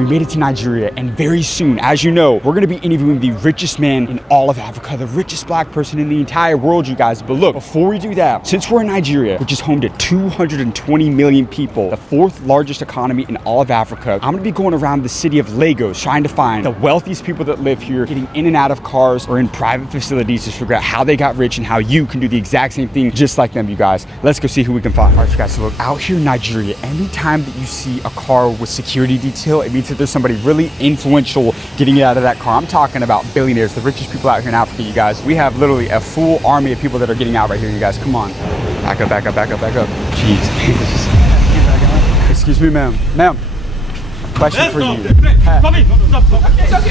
we made it to Nigeria, and very soon, as you know, we're gonna be interviewing the richest man in all of Africa, the richest black person in the entire world, you guys. But look, before we do that, since we're in Nigeria, which is home to 220 million people, the fourth largest economy in all of Africa, I'm gonna be going around the city of Lagos trying to find the wealthiest people that live here, getting in and out of cars or in private facilities to figure out how they got rich and how you can do the exact same thing just like them, you guys. Let's go see who we can find. All right, you guys, so look, out here in Nigeria, anytime that you see a car with security detail, it means that there's somebody really influential getting it out of that car. I'm talking about billionaires, the richest people out here in Africa, you guys. We have literally a full army of people that are getting out right here, you guys. Come on. Back up, back up, back up, back up. Jeez. Excuse me, ma'am. Ma'am. Question for you.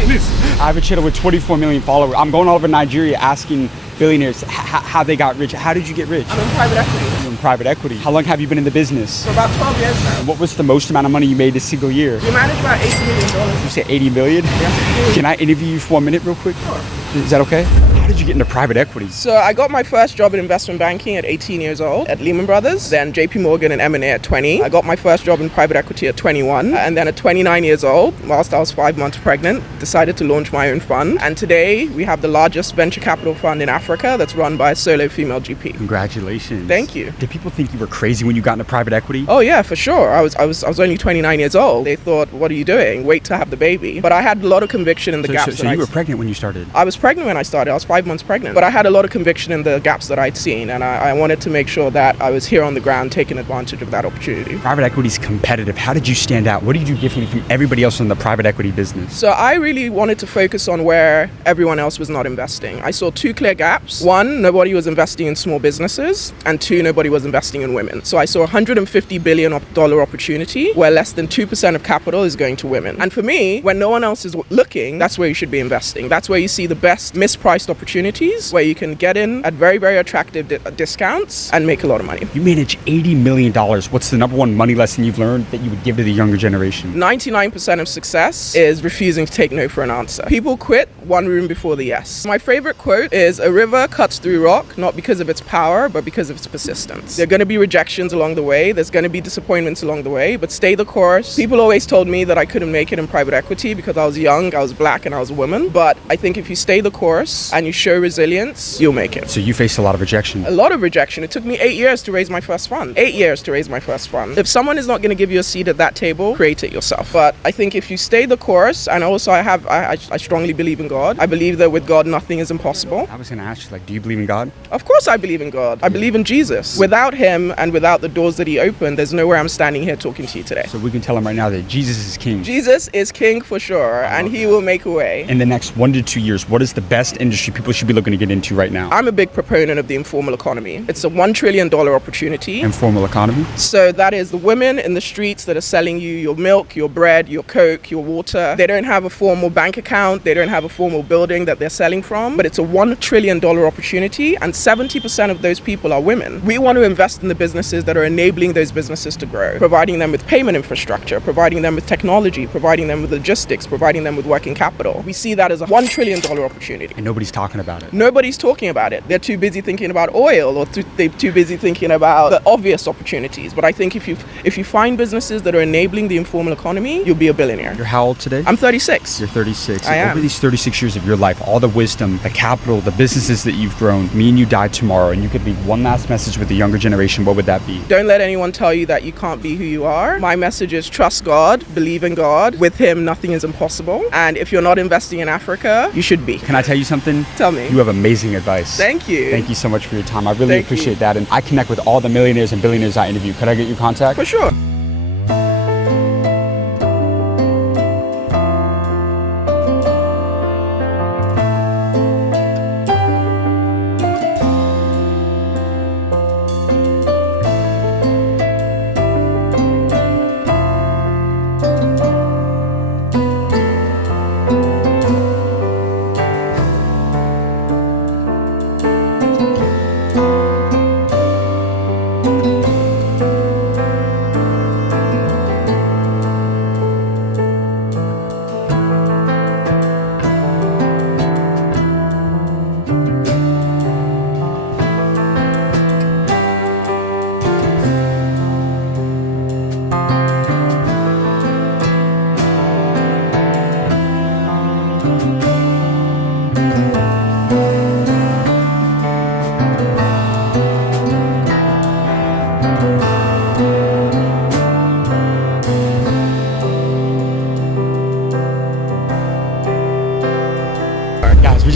Please. I have a channel with 24 million followers. I'm going all over Nigeria asking billionaires how they got rich. How did you get rich? I'm in private equity. You're in private equity. How long have you been in the business? For about 12 years now. And what was the most amount of money you made a single year? We manage about $80 million. You say 80 million? Yeah. Can I interview you for 1 minute real quick? Sure. Is that okay? How did you get into private equity? So I got my first job in investment banking at 18 years old at Lehman Brothers, then JP Morgan and M&A at 20. I got my first job in private equity at 21, and then at 29 years old, whilst I was 5 months pregnant, decided to launch my own fund. And today we have the largest venture capital fund in Africa that's run by a solo female GP. Congratulations. Thank you. Did people think you were crazy when you got into private equity? Oh yeah, for sure. I was only 29 years old. They thought, what are you doing? Wait to have the baby. But I had a lot of conviction in the gaps. So you were pregnant when you started? I was pregnant when I started. I was 5 months pregnant. But I had a lot of conviction in the gaps that I'd seen, and I wanted to make sure that I was here on the ground taking advantage of that opportunity. Private equity is competitive. How did you stand out? What do you do differently from everybody else in the private equity business? So I really wanted to focus on where everyone else was not investing. I saw two clear gaps. One, nobody was investing in small businesses, and two, nobody was investing in women. So I saw a $150 billion opportunity where less than 2% of capital is going to women. And for me, when no one else is looking, that's where you should be investing. That's where you see the best mispriced opportunities, where you can get in at very, very attractive discounts and make a lot of money. You manage $80 million. What's the number one money lesson you've learned that you would give to the younger generation? 99% of success is refusing to take no for an answer. People quit one room before the yes. My favorite quote is, a river cuts through rock, not because of its power, but because of its persistence. There are going to be rejections along the way. There's going to be disappointments along the way, but stay the course. People always told me that I couldn't make it in private equity because I was young, I was black, and I was a woman. But I think if you stay the course and you show resilience, you'll make it. So you faced a lot of rejection. A lot of rejection. It took me 8 years to raise my first fund. 8 years to raise my first fund. If someone is not going to give you a seat at that table, create it yourself. But I think if you stay the course, and also I strongly believe in God. I believe that with God, nothing is impossible. I was going to ask you, do you believe in God? Of course I believe in God. I believe in Jesus. Without him and without the doors that he opened, there's nowhere I'm standing here talking to you today. So we can tell him right now that Jesus is king. Jesus is king for sure, and he will make a way. In the next 1 to 2 years, what is the best industry people should be looking to get into right now? I'm a big proponent of the informal economy. It's a $1 trillion opportunity. Informal economy? So that is the women in the streets that are selling you your milk, your bread, your Coke, your water. They don't have a formal bank account. They don't have a formal building that they're selling from, but it's a $1 trillion opportunity, and 70% of those people are women. We want to invest in the businesses that are enabling those businesses to grow, providing them with payment infrastructure, providing them with technology, providing them with logistics, providing them with working capital. We see that as a $1 trillion opportunity. And nobody's talking about it. Nobody's talking about it. They're too busy thinking about oil, or they're too busy thinking about the obvious opportunities. But I think if you find businesses that are enabling the informal economy, you'll be a billionaire. You're how old today? I'm 36. You're 36. I am. Over these 36 years of your life, all the wisdom, the capital, the businesses that you've grown, me and you died tomorrow, and you could leave one last message with the younger generation, what would that be? Don't let anyone tell you that you can't be who you are. My message is trust God, believe in God. With him, nothing is impossible. And if you're not investing in Africa, you should be. Can I tell you something? Tell me. You have amazing advice. Thank you. Thank you so much for your time. I really appreciate that. And I connect with all the millionaires and billionaires I interview. Could I get your contact? For sure.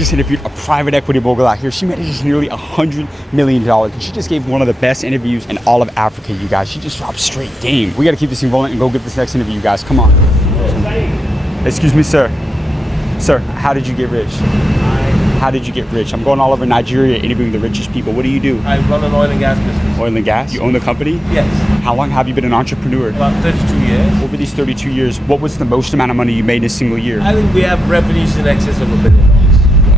just interviewed a private equity mogul out here. She manages nearly $100 million. And she just gave one of the best interviews in all of Africa, you guys. She just dropped straight game. We got to keep this thing rolling and go get this next interview, you guys. Come on. Excuse me, sir. Sir, how did you get rich? How did you get rich? I'm going all over Nigeria interviewing the richest people. What do you do? I run an oil and gas business. Oil and gas? You own the company? Yes. How long have you been an entrepreneur? About 32 years. Over these 32 years, what was the most amount of money you made in a single year? I think we have revenues in excess of $1 billion.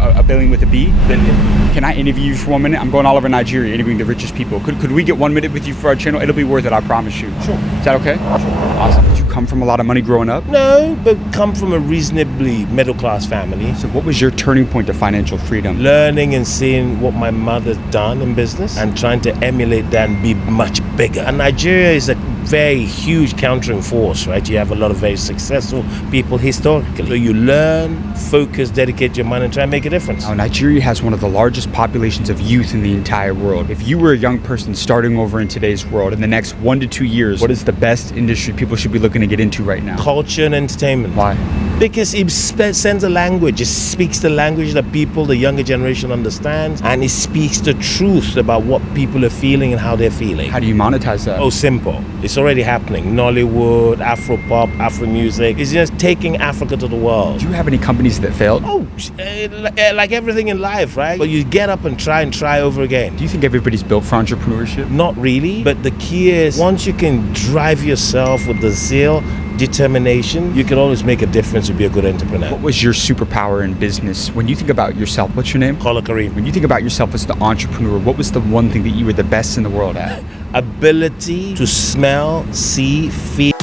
A billion with a B? Billion. Can I interview you for 1 minute? I'm going all over Nigeria interviewing the richest people. Could we get 1 minute with you for our channel? It'll be worth it, I promise you. Sure. Is that okay? Sure. Awesome. Did you come from a lot of money growing up? No, but come from a reasonably middle-class family. So what was your turning point to financial freedom? Learning and seeing what my mother's done in business and trying to emulate that and be much bigger. And Nigeria is a very huge countering force, right? You have a lot of very successful people historically. So you learn, focus, dedicate your mind and try and make a difference. Now, Nigeria has one of the largest populations of youth in the entire world. If you were a young person starting over in today's world, in the next 1 to 2 years, what is the best industry people should be looking to get into right now? Culture and entertainment. Why? Because it sends a language. It speaks the language that people, the younger generation understands, and it speaks the truth about what people are feeling and how they're feeling. How do you monetize that? Oh, simple. It's already happening. Nollywood, Afro pop, Afro music. It's just taking Africa to the world. Do you have any companies that failed? Oh, like everything in life, right? But you get up and try over again. Do you think everybody's built for entrepreneurship? Not really, but the key is once you can drive yourself with the zeal, determination, you can always make a difference to be a good entrepreneur. What was your superpower in business? When you think about yourself, what's your name? Call it Kareem. When you think about yourself as the entrepreneur, what was the one thing that you were the best in the world at? Ability to smell, see, feel.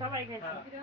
সবাই খেয়েছে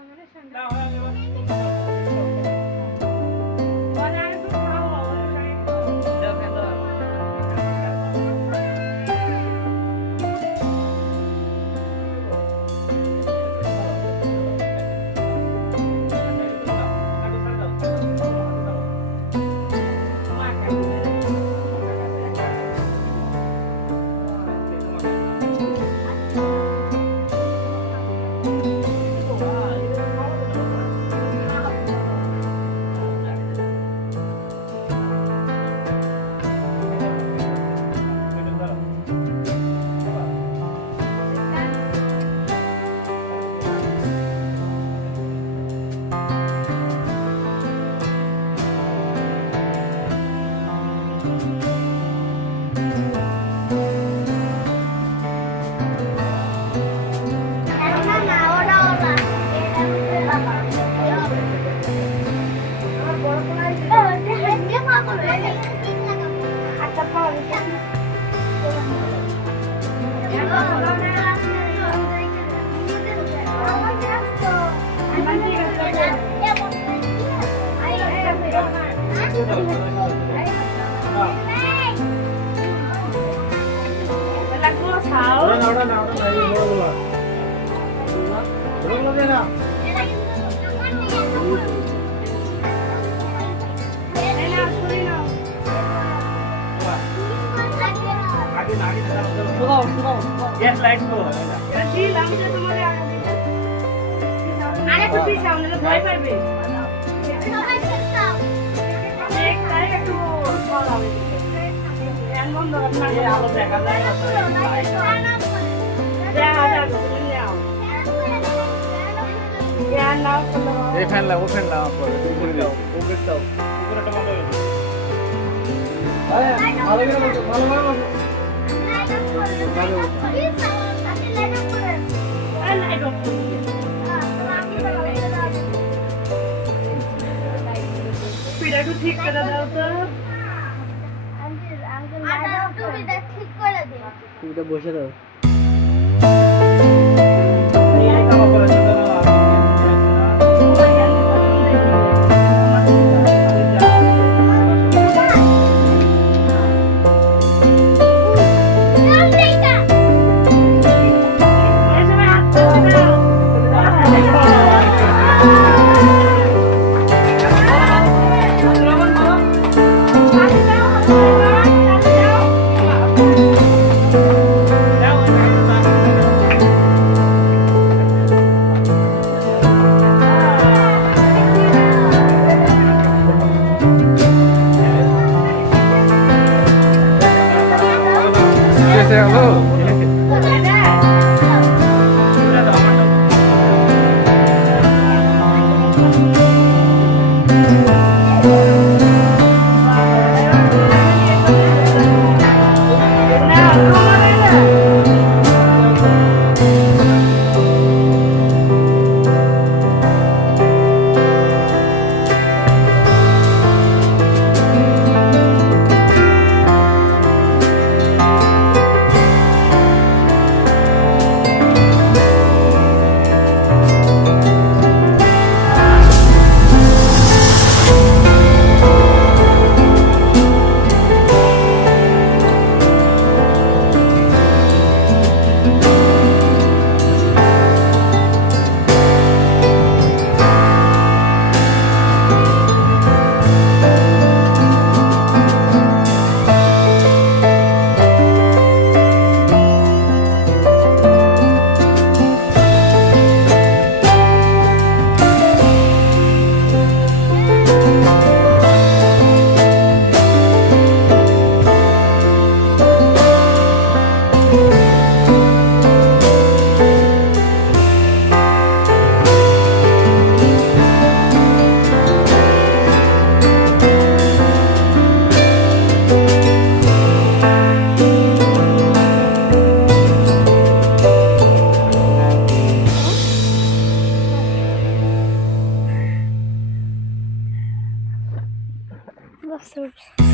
Yes, let's go. আরে একটু পিছাও না ভয় পাবে একটু ভালো হবে ফ্যান বন্ধ করতে আলো দেখা যায় না এই ফ্যান লাও ফ্যান লাও পরে উপরে দাও উপরে দাও উপরে টমাটো আরে ভালো করে ভালো ভালো পিড়াটু ঠিক করে দাও তো ঠিক করে দে তুমি তো বসে দাও Nasıl?